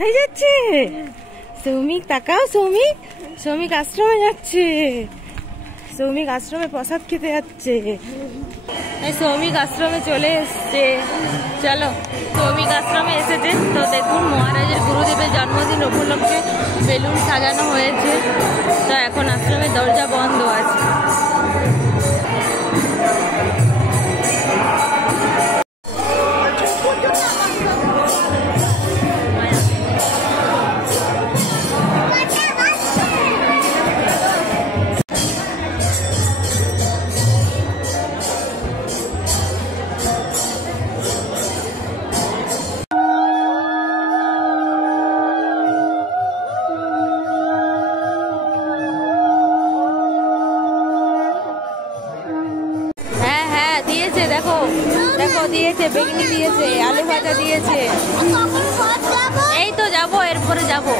কোথায় যাচ্ছে সৌমিক? তাকাও, সৌমিক সৌমিক আশ্রমে যাচ্ছে। সৌমিক আশ্রমে প্রসাদ খেতে যাচ্ছে। সৌমিক আশ্রমে চলে এসছে। চলো, সৌমিক আশ্রমে এসেছে। তো দেখুন, মহারাজের গুরুদেবের জন্মদিন উপলক্ষে বেলুন সাজানো হয়েছে। তো এখন আশ্রমের দরজা বন্ধ আছে। দেখো দেখো, দিয়েছে বেগুনি, দিয়েছে আলু ভাজা, দিয়েছে। এই তো যাবো, এরপরে যাবো।